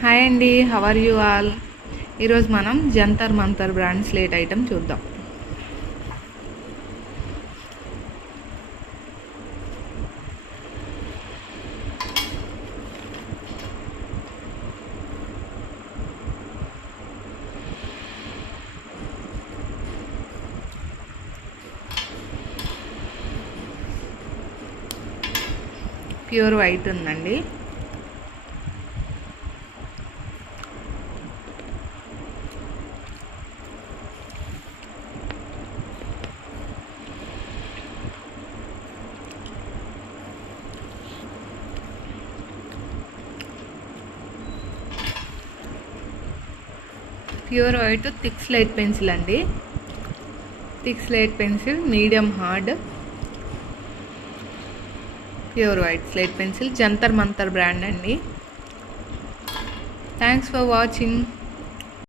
హాయ్ అండి, how are you all? ఈరోజు మనం Jantar Mantar brand slate item చూద్దాం. ప్యూర్ వైట్ ఉందండి. Pure white thick slate pencil అండి. Thick slate pencil, medium hard, pure white slate pencil, Jantar Mantar brand అండి. Thanks for watching.